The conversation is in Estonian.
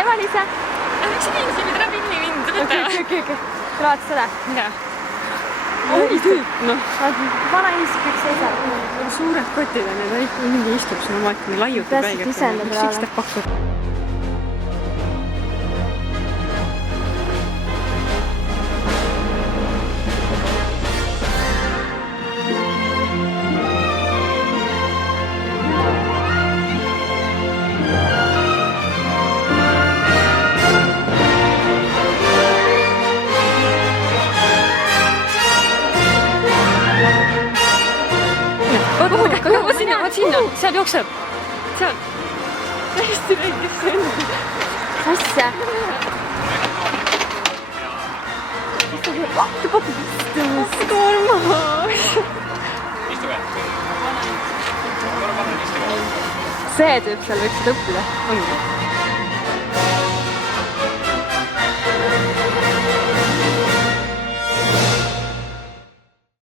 Eva-Liisa. Miks mind siin ära pinni mind? Okei. Vaata seda. Mida? Oi, noh. Vana inimesed kõik seisavad. Suured kotid on ja ta mingi istub siin omaette laiutab Täpselt isendab Miks ta pakub? Vaat sinna, seal jookseb. Seal. Hästi väikest sõnda. Asja. Kormas. See tüüp seal võiksid õppida. Ongi.